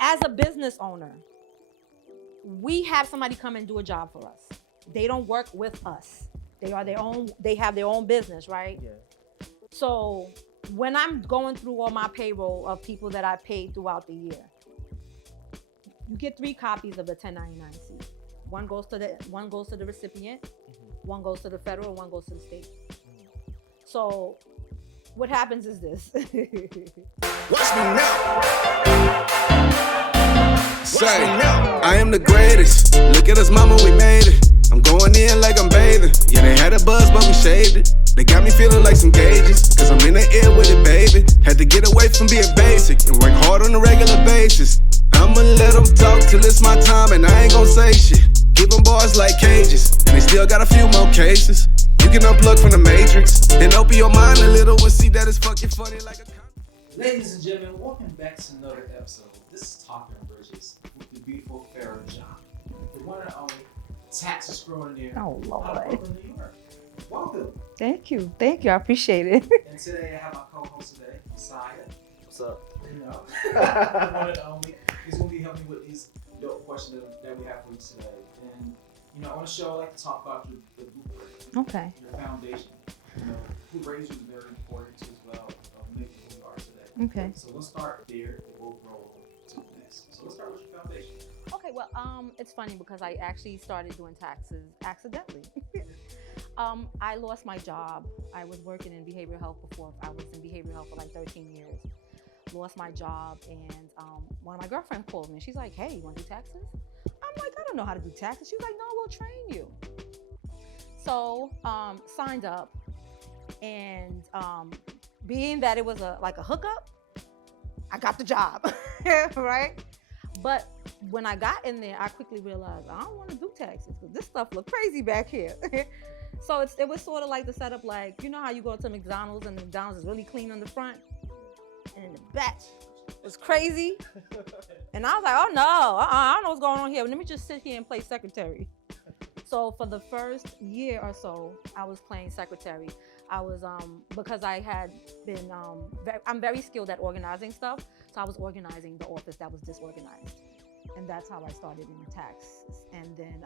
as a business owner, we have somebody come and do a job for us. They don't work with us. They have their own business, right? Yeah. So when I'm going through all my payroll of people that I paid throughout the year, you get 3 copies of the 1099-C. One goes to the recipient, one goes to the federal, and one goes to the state. So what happens is this. Watch me now. Say, I am the greatest. Look at us, mama, we made it. I'm going in like I'm bathing. Yeah, they had a buzz, but we shaved it. They got me feeling like some gauges, cause I'm in the air with it, baby. Had to get away from being basic and work hard on a regular basis. I'ma let them talk till it's my time, and I ain't gon' say shit. Give them bars like cages, and they still got a few more cases. You can unplug from the matrix and open your mind a little and see that it's fucking funny like a... Ladies and gentlemen, welcome back to another episode. This is Talking Bridges with the beautiful Farah Jah, the one and only tax extraordinaire Oh, Lord. out of Brooklyn, New York. Welcome. Thank you. I appreciate it. And today I have my co-host today, Messiah. What's up? You know, the one and only. He's going to be helping me with these dope questions that we have for you today. And, you know, on the show, I like to talk about the blueprint, Okay. your foundation. You know, who raised you is very important as well of making who you are today. Okay. So let's start there and we'll roll to the next. So let's start with your foundation. Okay, well, it's funny because I actually started doing taxes accidentally. I lost my job. I was working in behavioral health before. I was in behavioral health for like 13 years. Lost my job, and one of my girlfriends called me, and she's like, "Hey, you want to do taxes?" I'm like, "I don't know how to do taxes." She's like, "No, we'll train you." So signed up, and being that it was a hookup, I got the job, right? But when I got in there, I quickly realized I don't want to do taxes because this stuff look crazy back here. So it was sort of like the setup, like, you know how you go to McDonald's and the McDonald's is really clean on the front and in the back it's crazy. And I was like, oh no, I don't know what's going on here. Let me just sit here and play secretary. So for the first year or so, I was playing secretary. I was, because I had been, I'm very skilled at organizing stuff. So I was organizing the office that was disorganized. And that's how I started in taxes. And then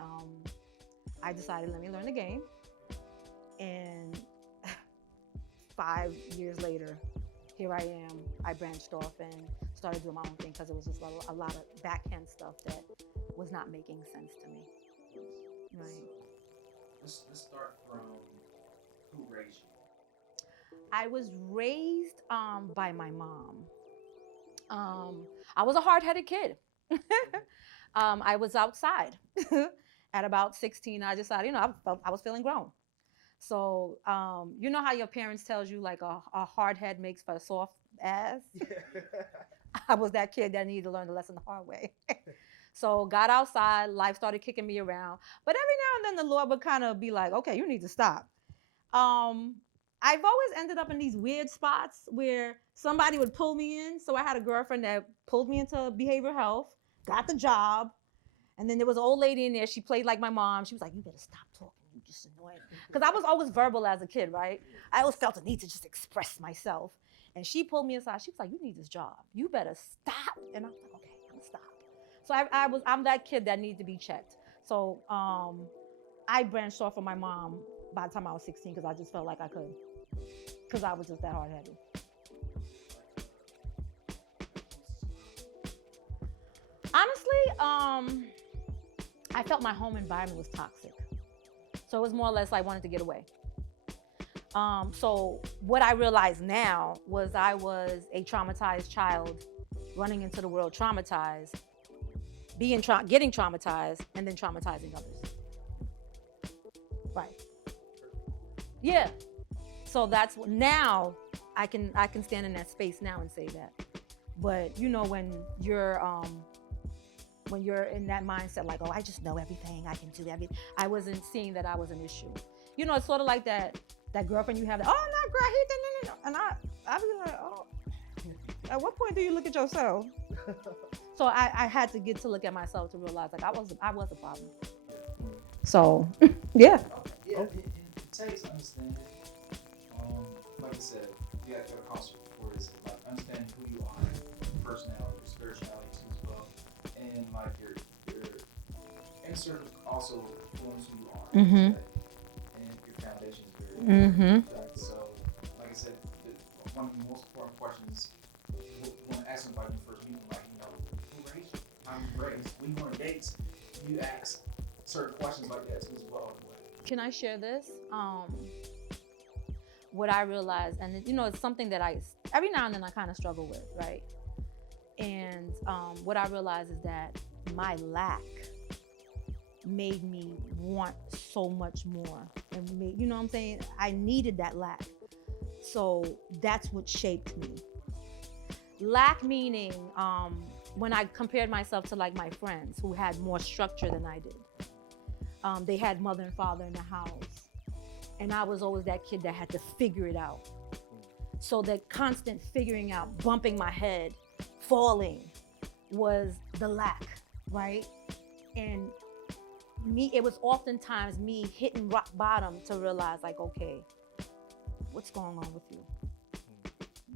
I decided, let me learn the game. And 5 years later, here I am. I branched off and started doing my own thing because it was just a lot of backhand stuff that was not making sense to me. Right. Let's start from who raised you. I was raised by my mom. I was a hard-headed kid. I was outside. At about 16, I decided, I was feeling grown. So, you know how your parents tells you like a hard head makes for a soft ass? I was that kid that needed to learn the lesson the hard way. So got outside, life started kicking me around. But every now and then the Lord would kind of be like, okay, you need to stop. I've always ended up in these weird spots where somebody would pull me in. So I had a girlfriend that pulled me into behavioral health, got the job. And then there was an old lady in there. She played like my mom. She was like, you better stop talking. You just annoying. Because I was always verbal as a kid, right? I always felt the need to just express myself. And she pulled me aside. She was like, you need this job. You better stop. And I was like, okay, I'm gonna stop. So I'm that kid that needs to be checked. So I branched off from my mom by the time I was 16 because I just felt like I could. Because I was just that hard-headed. Honestly, I felt my home environment was toxic. So it was more or less like I wanted to get away. So what I realize now was I was a traumatized child running into the world traumatized, getting traumatized, and then traumatizing others. Right. Yeah. So that's now I can stand in that space now and say that. But when you're in that mindset, like, oh, I just know everything, I can do everything. I wasn't seeing that I was an issue. It's sort of like that girlfriend you have that, oh, no, girl, he didn't. And I'd be like, oh, at what point do you look at yourself? So I had to get to look at myself to realize like I was a problem. So, yeah. Yeah, it takes understanding. Like I said, you got to cross before this, like understanding who you are, personality, spirituality too as and like your inner circle also influence who you are. Mhm. And your foundation is very Mhm. important. Right? So, like I said, one of the most important questions when asking about your first meeting, like, who raised you? How you raised? When you on dates, you ask certain questions like that too as well. Can I share this? What I realized, and it's something that every now and then I kind of struggle with, right? And what I realized is that my lack made me want so much more, and you know what I'm saying? I needed that lack, so that's what shaped me. Lack meaning when I compared myself to like my friends who had more structure than I did. They had mother and father in the house, and I was always that kid that had to figure it out. So that constant figuring out, bumping my head, falling was the lack, right? And it was oftentimes me hitting rock bottom to realize, like, okay, what's going on with you?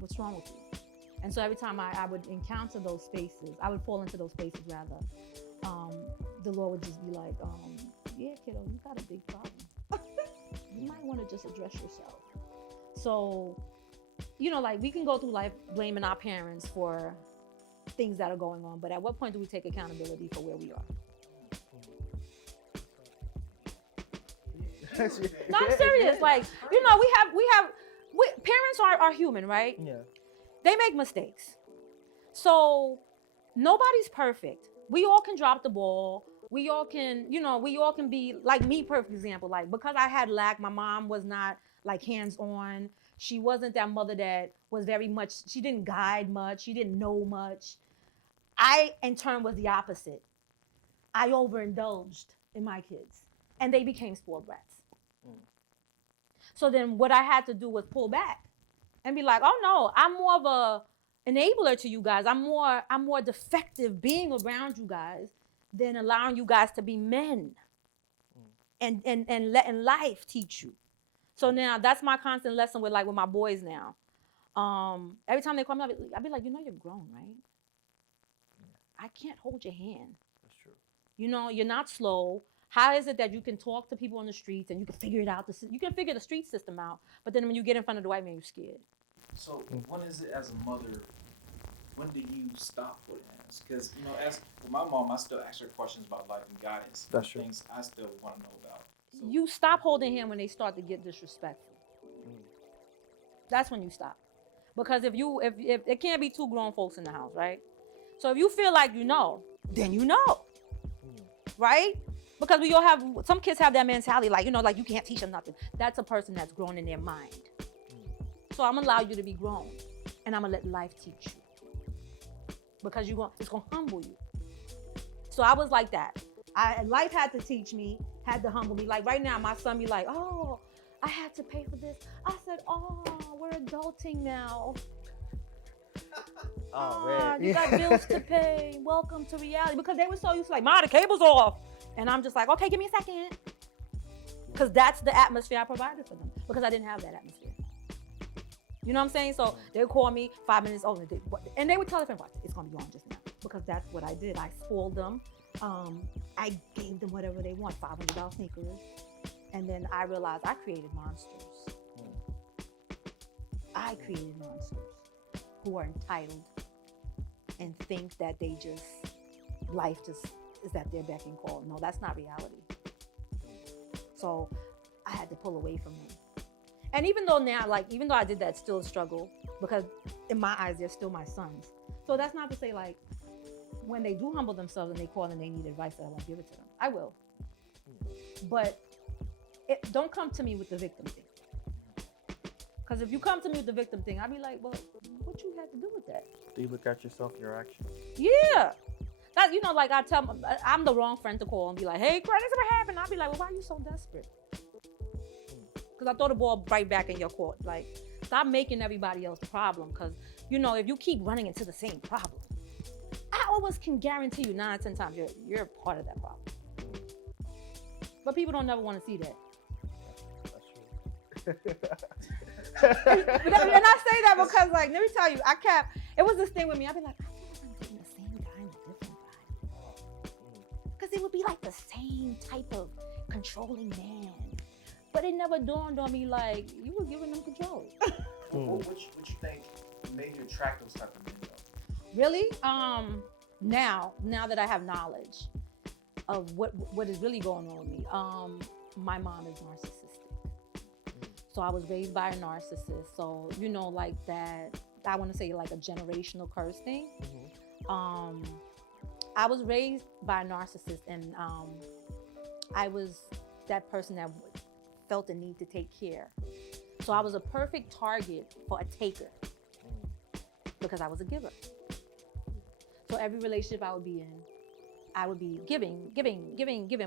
What's wrong with you? And so every time I would encounter those spaces, I would fall into those spaces rather, the Lord would just be like, yeah, kiddo, you got a big problem. You might want to just address yourself. So, like we can go through life blaming our parents for things that are going on, but at what point do we take accountability for where we are? No, I'm serious. Like, parents are human, right? Yeah. They make mistakes. So nobody's perfect. We all can drop the ball. We all can be like me, perfect example. Like, because I had lack, my mom was not like hands-on. She wasn't that mother that was very much, she didn't guide much. She didn't know much. I, in turn, was the opposite. I overindulged in my kids and they became spoiled brats. So then what I had to do was pull back and be like, oh no, I'm more of a enabler to you guys. I'm more defective being around you guys than allowing you guys to be men and letting life teach you. So now that's my constant lesson with my boys now. Every time they call me, I'll be like, you're grown, right? I can't hold your hand. That's true. You're not slow. How is it that you can talk to people on the streets and you can figure it out? You can figure the street system out, but then when you get in front of the white man, you're scared. So when is it as a mother, when do you stop putting hands? Because, as with my mom, I still ask her questions about life and guidance. That's true. Things I still want to know about. So. You stop holding hand when they start to get disrespectful. That's when you stop. Because if it can't be two grown folks in the house, right? So if you feel like then right? Because we all some kids have that mentality, like you can't teach them nothing. That's a person that's grown in their mind. So I'm gonna allow you to be grown, and I'm gonna let life teach you. Because it's gonna humble you. So I was like that. Life had to teach me, had to humble me. Like right now, my son be like, oh, I had to pay for this. I said, oh, we're adulting now. Oh, man. You got bills to pay. Welcome to reality. Because they were so used to Ma, the cable's off. And I'm just like, okay, give me a second. Because that's the atmosphere I provided for them. Because I didn't have that atmosphere. You know what I'm saying? So they would call me 5 minutes older. And they would tell their friend, it's going to be on just now. Because that's what I did. I spoiled them. I gave them whatever they want, $500 sneakers. And then I realized I created monsters. I created monsters who are entitled and think that life just is at their beck and call. No, that's not reality. So I had to pull away from them. And even though I did that, it's still a struggle because in my eyes, they're still my sons. So that's not to say when they do humble themselves and they call and they need advice, that I won't give it to them. I will. But don't come to me with the victim thing. Because if you come to me with the victim thing, I'll be like, well, what you had to do with that? Do you look at yourself and your actions? Yeah. That, I tell them, I'm the wrong friend to call and be like, hey, Craig, this is what happened. I'll be like, well, why are you so desperate? Because I throw the ball right back in your court. Stop making everybody else the problem. Because, if you keep running into the same problem, I always can guarantee you 9 out of 10 times you're part of that problem. But people don't never want to see that. That's true. And I say that because, let me tell you, it was this thing with me. I'd be like, I feel like I'm dating the same guy in a different body. it would be like the same type of controlling man. But it never dawned on me like you were giving them control. What you think made you attract those type of men though? Really? Now that I have knowledge of what is really going on with me, my mom is narcissistic. So I was raised by a narcissist. So like that. I want to say like a generational curse thing. I was raised by a narcissist, and I was that person that felt the need to take care. So I was a perfect target for a taker because I was a giver. So every relationship I would be in, I would be giving.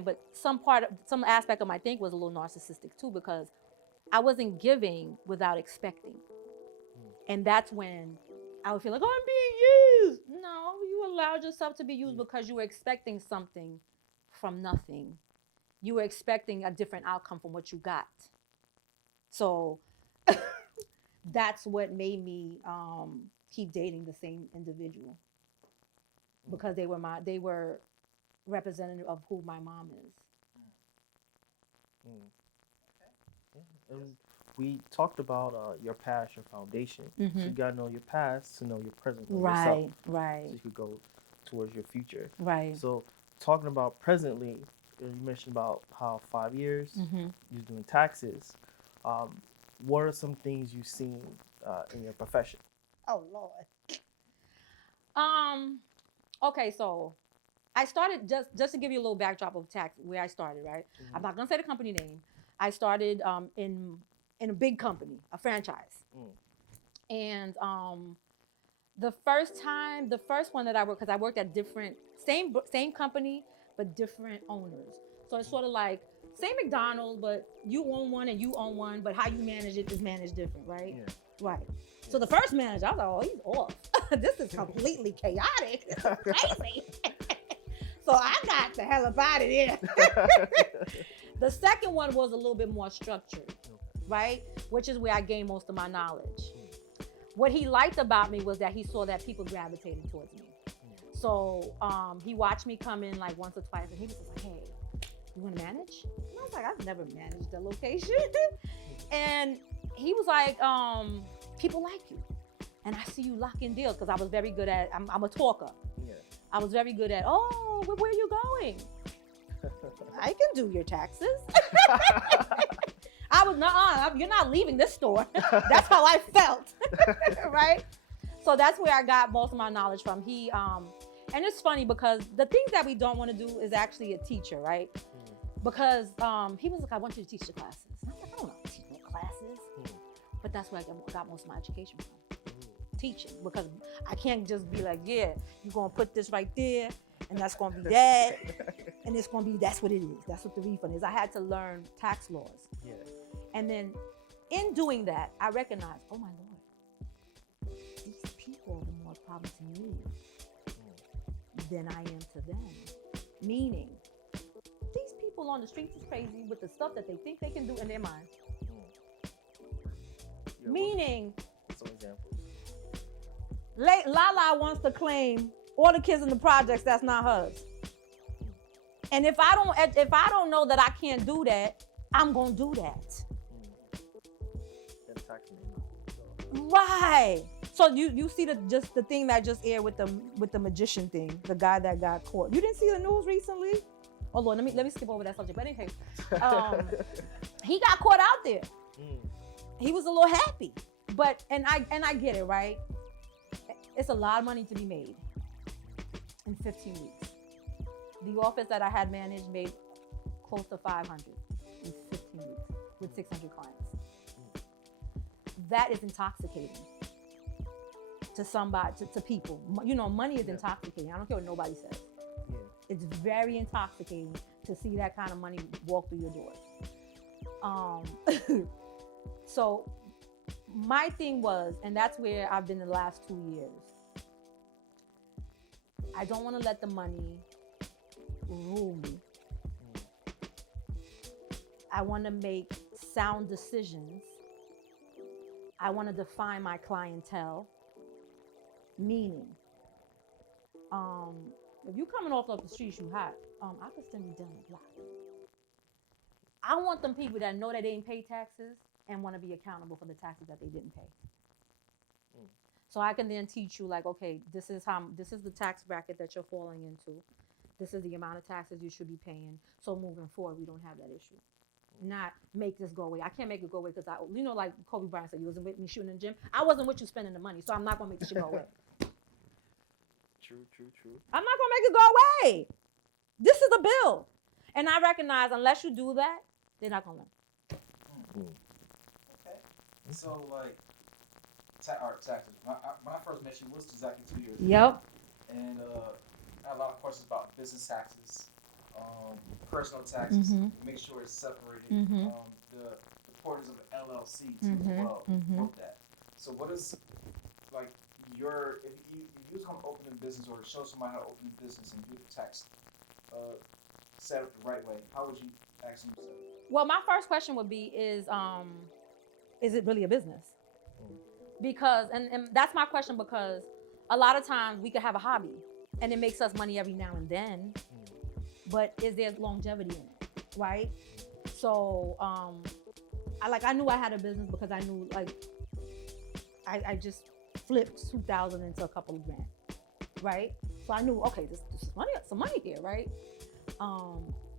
But some aspect of my think was a little narcissistic too, because I wasn't giving without expecting. And that's when I would feel like, oh, I'm being used. No, you allowed yourself to be used because you were expecting something from nothing. You were expecting a different outcome from what you got. So that's what made me keep dating the same individual, because they were representative of who my mom is. And we talked about your past, your foundation. So you gotta know your past to know your present. Right. So you could go towards your future. Right. So talking about presently, you mentioned about how 5 years you're doing taxes. What are some things you've seen in your profession? Oh Lord. Okay, so I started just to give you a little backdrop of tax where I started, right? I'm not gonna say the company name. I started in a big company, a franchise. And the first one that I worked, because I worked at same company, but different owners. So it's sort of like same McDonald's, but you own one and you own one, but how you manage it is managed different, right? Yeah. Right. So the first manager, I was like, oh, he's off. This is completely chaotic. This is crazy. So I got the hell up out of there. The second one was a little bit more structured, right? Which is where I gained most of my knowledge. What he liked about me was that he saw that people gravitated towards me. So he watched me come in like once or twice, and he was just like, hey, you want to manage? And I was like, I've never managed a location. And he was like, people like you. And I see you locking deals, because I was very good at, I'm a talker. Yeah. I was very good at, oh, where are you going? I can do your taxes. I was, you're not leaving this store. That's how I felt, right? So that's where I got most of my knowledge from. And it's funny because the things that we don't want to do is actually a teacher, right? Because he was like, I want you to teach the classes. And I was like, I don't know how to teach no classes. But that's where I got most of my education from. Teaching, because I can't just be like, yeah, you're gonna put this right there, and that's gonna be that, and it's gonna be, that's what it is. That's what the refund is. I had to learn tax laws. Yeah. And then in doing that, I recognized, oh my Lord, these people are more problem to me than I am to them. Meaning, these people on the streets is crazy with the stuff that they think they can do in their mind. Meaning, some examples. Lala wants to claim all the kids in the projects that's not hers. And if I don't know that I can't do that, I'm gonna do that. Right. So you see the thing that just aired with the magician thing, the guy that got caught. You didn't see the news recently? Oh Lord, let me skip over that subject. But anyway, he got caught out there. He was a little happy, but and I get it, right? It's a lot of money to be made in 15 weeks. The office that I had managed made close to 500 in 15 weeks with 600 clients. That is intoxicating to somebody, to people. You know, money is intoxicating. I don't care what nobody says. Yeah. It's very intoxicating to see that kind of money walk through your doors. So my thing was, and that's where I've been the last 2 years, I don't want to let the money rule me. I want to make sound decisions. I want to define my clientele. Meaning, If you coming off the streets, you hot. I could send you down the block. I want them people that know that they didn't pay taxes and want to be accountable for the taxes that they didn't pay. So I can then teach you like, okay, this is the tax bracket that you're falling into. This is the amount of taxes you should be paying. So moving forward, we don't have that issue. Not make this go away. I can't make it go away because like Kobe Bryant said, you wasn't with me shooting in the gym. I wasn't with you spending the money, so I'm not gonna make the shit go away. True. I'm not gonna make it go away. This is a bill, and I recognize unless you do that, they're not gonna learn. Okay. So like, taxes. When I first met you, it was exactly 2 years ago. Yep. And I had a lot of questions about business taxes, personal taxes. Make sure it's separated. The importance of an LLC too as well. With that. So what is like if you was going to open a business or show somebody how to open a business and do the tax set up the right way, how would you ask them to set it? Well, my first question would be is it really a business? Because and that's my question, because a lot of times we could have a hobby and it makes us money every now and then, but is there longevity in it, right? So I knew I had a business because I knew like I just flipped 2,000 into a couple of grand, right? So I knew, okay, this is money, some money here, right?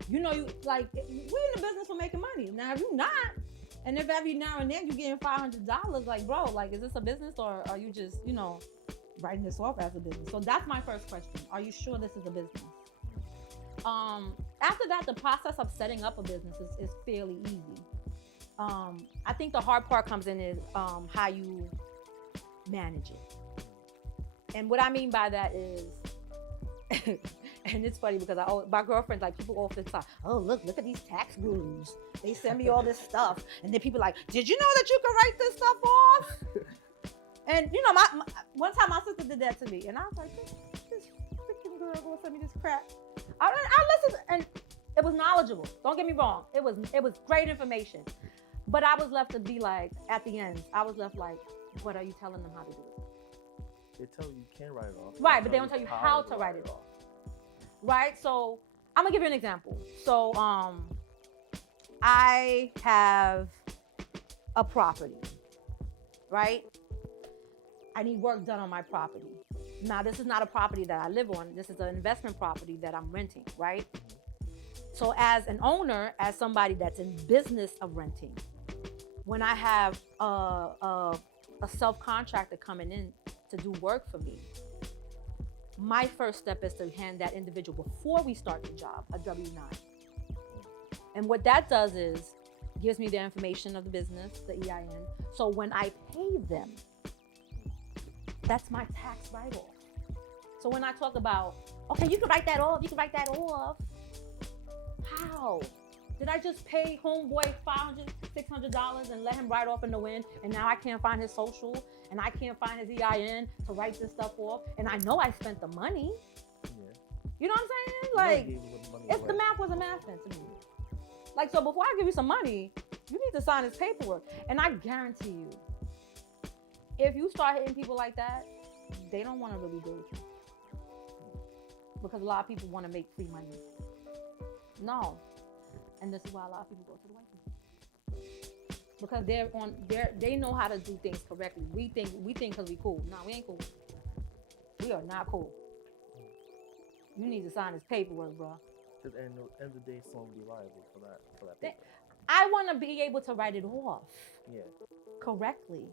You like we're in the business for making money. Now if you're not, and if every now and then you're getting $500, like bro, like is this a business or are you just writing this off as a business? So that's my first question. Are you sure this is a business? After that, the process of setting up a business is fairly easy. I think the hard part comes in is how you manage it. And what I mean by that is, and it's funny because my girlfriends, like people often talk, oh, look at these tax gurus. They send me all this stuff. And then people like, did you know that you could write this stuff off? And my one time my sister did that to me. And I was like, this freaking girl gonna send me this crap. I listened, and it was knowledgeable. Don't get me wrong. It was great information. But I was left to be like, at the end, I was left like, what are you telling them how to do it? They tell you can write it off. Right, but they don't tell you how to write it off. Right? So I'm gonna give you an example. So I have a property, right? I need work done on my property. Now, this is not a property that I live on. This is an investment property that I'm renting, right? So as an owner, as somebody that's in business of renting, when I have a self-contractor coming in to do work for me, my first step is to hand that individual, before we start the job, a W-9. And what that does is gives me the information of the business, the EIN. So when I pay them, that's my tax write-off. So when I talk about, okay, you can write that off. How? Did I just pay homeboy $500, $600 and let him write off in the wind, and now I can't find his social, and I can't find his EIN to write this stuff off, and I know I spent the money. Yeah. You know what I'm saying? Like, the math wasn't mathing to me. Like, so before I give you some money, you need to sign this paperwork. And I guarantee you, if you start hitting people like that, they don't want to really deal with you. Because a lot of people want to make free money. No. And this is why a lot of people go to the white people. Because they know how to do things correctly. We think because we cool. No, we ain't cool. We are not cool. You need to sign this paperwork, bro. Because at the end of the day, someone will be liable for that paper. I want to be able to write it off. Yeah. Correctly.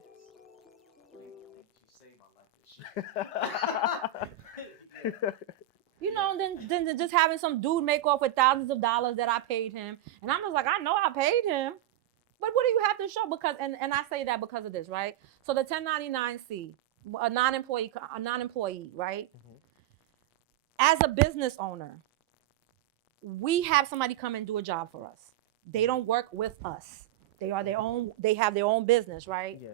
You know, then just having some dude make off with thousands of dollars that I paid him. And I'm just like, I know I paid him. But what do you have to show? Because and I say that because of this, right? So the 1099-C, a non-employee, right? Mm-hmm. As a business owner, we have somebody come and do a job for us. They don't work with us. They have their own business, right? Yeah.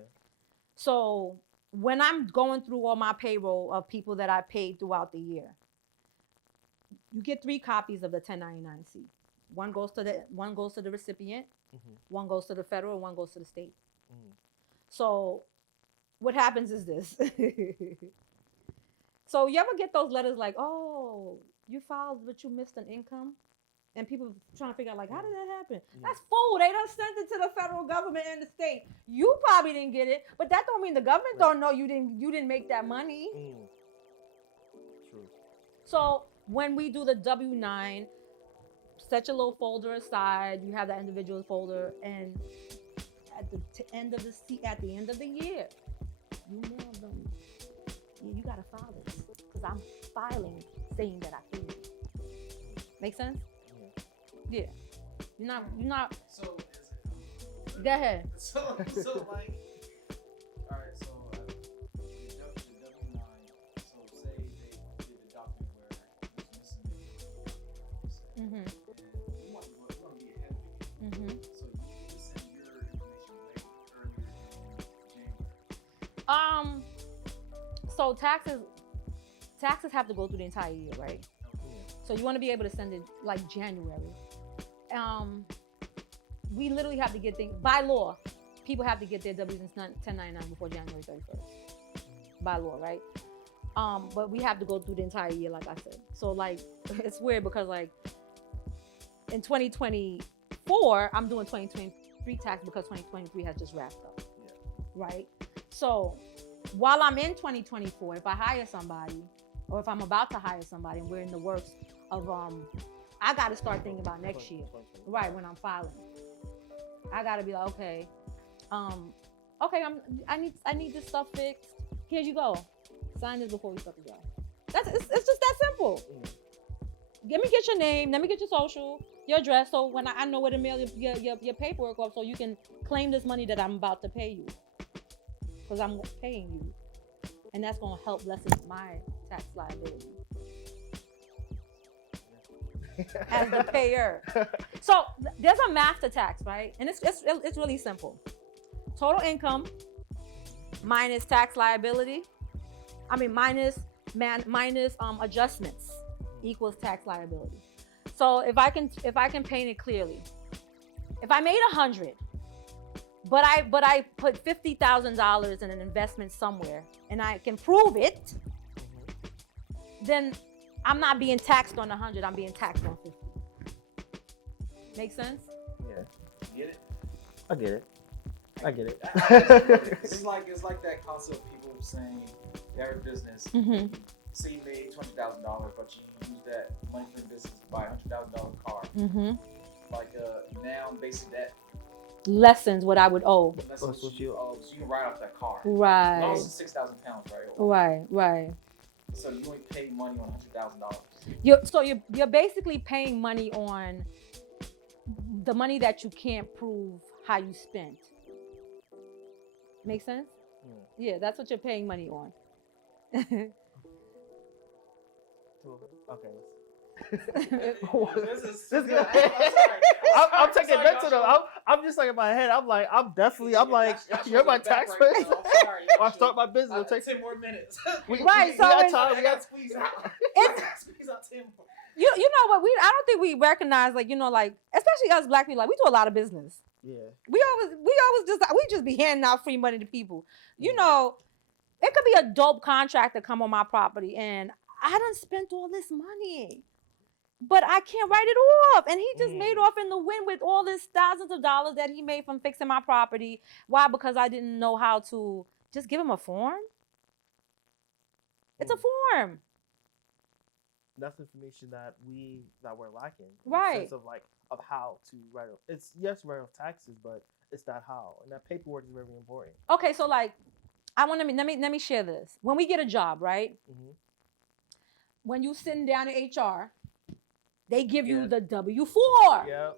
So when I'm going through all my payroll of people that I paid throughout the year, you get 3 copies of the 1099-C. One goes to the recipient, mm-hmm. One goes to the federal, and one goes to the state. Mm-hmm. So what happens is this. So you ever get those letters like, oh, You filed, but you missed an income. And people trying to figure out, like, how did that happen? Yeah. That's fool. They done sent it to the federal government and the state. You probably didn't get it, but that don't mean the government don't know you didn't make that money. True. So when we do the W-9, set your little folder aside. You have that individual folder, and at the end of the year, you mail them. Yeah, you gotta file this because I'm filing saying that I paid it. Make sense? Yeah. You're not. So, Go ahead. so like, all right. So the W-9. So say they did the document where it was missing. Mm-hmm. And you want to be ahead of it. Mm-hmm. So you can send your information earlier in January. So taxes have to go through the entire year, right? So you want to be able to send it like January. We literally have to get things by law. People have to get their W's and 1099 before January 31st. By law, right? But we have to go through the entire year, like I said. So like it's weird because like in 2024, I'm doing 2023 tax because 2023 has just wrapped up. Yeah. Right? So while I'm in 2024, if I hire somebody or if I'm about to hire somebody and we're in the works of I got to start thinking about next year, right? When I'm filing, I got to be like, okay, I need this stuff fixed. Here you go, sign this before we start the job. It's just that simple. Let me get your name, let me get your social, your address, so when I know where to mail your paperwork off, so you can claim this money that I'm about to pay you, because I'm paying you, and that's gonna help lessen my tax liability. As the payer. So there's a math to tax, right? And it's really simple. Total income minus tax liability. Minus adjustments equals tax liability. So if I can paint it clearly, if I made 100, but I put $50,000 in an investment somewhere, and I can prove it, then I'm not being taxed on 100. I'm being taxed on 50. Make sense? Yeah. Get it? I get it. It's like that concept of people saying they're in business. Mm-hmm. Say you made $20,000, but you use that money for business to buy a $100,000 car. Mm-hmm. Like now, basically that Lessens what I would owe. that's what you owe, so you can write off that car. Right. As long as it's 6,000 pounds, right? Right. So you only pay money on $100,000. You're basically paying money on the money that you can't prove how you spent. Make sense? Yeah, that's what you're paying money on. Okay. This is good. I'm taking mental though. I'm just like in my head. I'm like you're my tax person. I start my business. It'll take 10 more minutes. Right, we got time. I got to squeeze out. Squeeze out 10 more. You know what? I don't think we recognize, like, especially us black people, like we do a lot of business. Yeah. We just be handing out free money to people. You know, it could be a dope contractor come on my property and I done spent all this money, but I can't write it off. And he just made off in the wind with all this thousands of dollars that he made from fixing my property. Why? Because I didn't know how to just give him a form. It's a form. That's information that we're lacking. Right. In the sense of how to write off. It's write off taxes, but it's that how. And that paperwork is very important. Okay, so like let me share this. When we get a job, right? Mm-hmm. When you sitting down in HR, they give you the W-4. Yeah.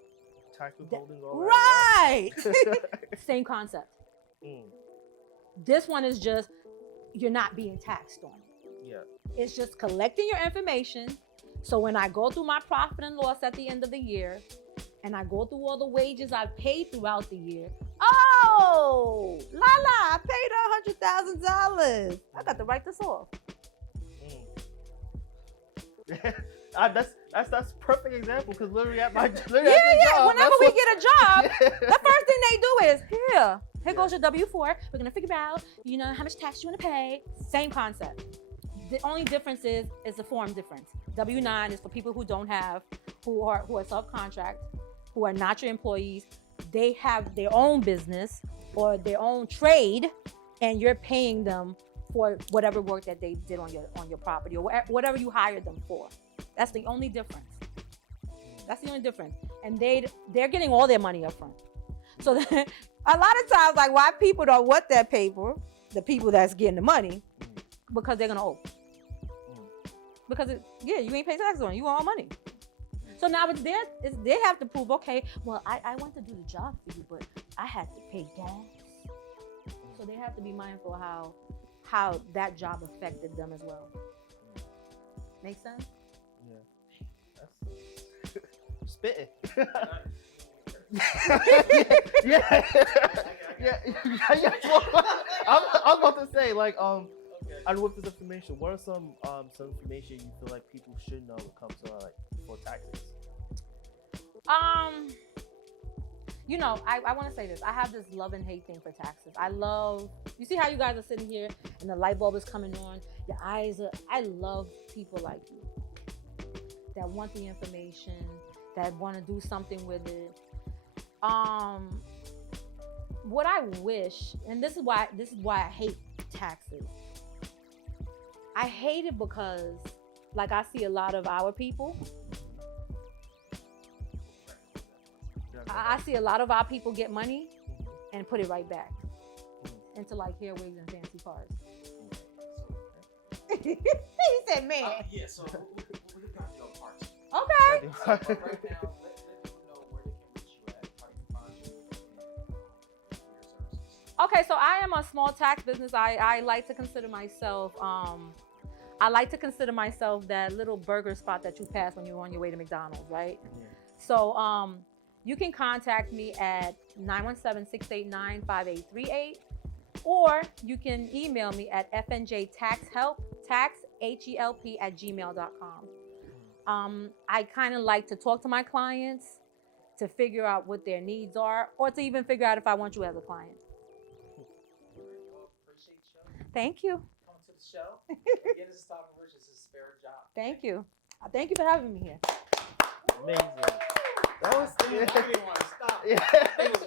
Tax withholding, all right. Same concept. Mm. This one is just, you're not being taxed on it. Yeah. It's just collecting your information. So when I go through my profit and loss at the end of the year, and I go through all the wages I've paid throughout the year, oh, I paid $100,000. I got to write this off. That's perfect example because literally at my job. Whenever we get a job, the first thing they do is here goes your W-4. We're gonna figure out, how much tax you want to pay. Same concept. The only difference is the form difference. W-9 is for people who don't have, who are self-contract, who are not your employees. They have their own business or their own trade, and you're paying them for whatever work that they did on your property or whatever you hired them for. That's the only difference. That's the only difference. And they're getting all their money up front. So a lot of times, like, why people don't want that paper, the people that's getting the money, because they're gonna owe. Because you ain't pay taxes on it. You owe all money. So now they have to prove, okay, well, I want to do the job for you, but I had to pay gas. So they have to be mindful how that job affected them as well. Make sense? Yeah. That's spitting. yeah. I was about to say, like, and with this information, what are some information you feel like people should know when it comes to like for taxes? You know, I want to say this. I have this love and hate thing for taxes. You see how you guys are sitting here and the light bulb is coming on. Your eyes are. I love people like you that want the information, that want to do something with it. What I wish, and this is why I hate taxes. I hate it because, like, I see a lot of our people. I see a lot of our people get money and put it right back into like hair wigs and fancy cars. He said, "Man." Yeah. So we got to go parts. Okay. So right now, let people know where they can reach you at, how you can find you, and your services. Okay, so I am a small tax business. I like to consider myself. I like to consider myself that little burger spot that you pass when you're on your way to McDonald's, right? Yeah. So you can contact me at 917-689-5838, or you can email me at fnjtaxhelp@gmail.com. I kind of like to talk to my clients to figure out what their needs are, or to even figure out if I want you as a client. Well, appreciate the show. Thank you. Come to the show. Again, this is Talking Rich. This is Farah Jah. Thank you. Thank you for having me here. Amazing. That was I didn't want to stop. Yeah. It was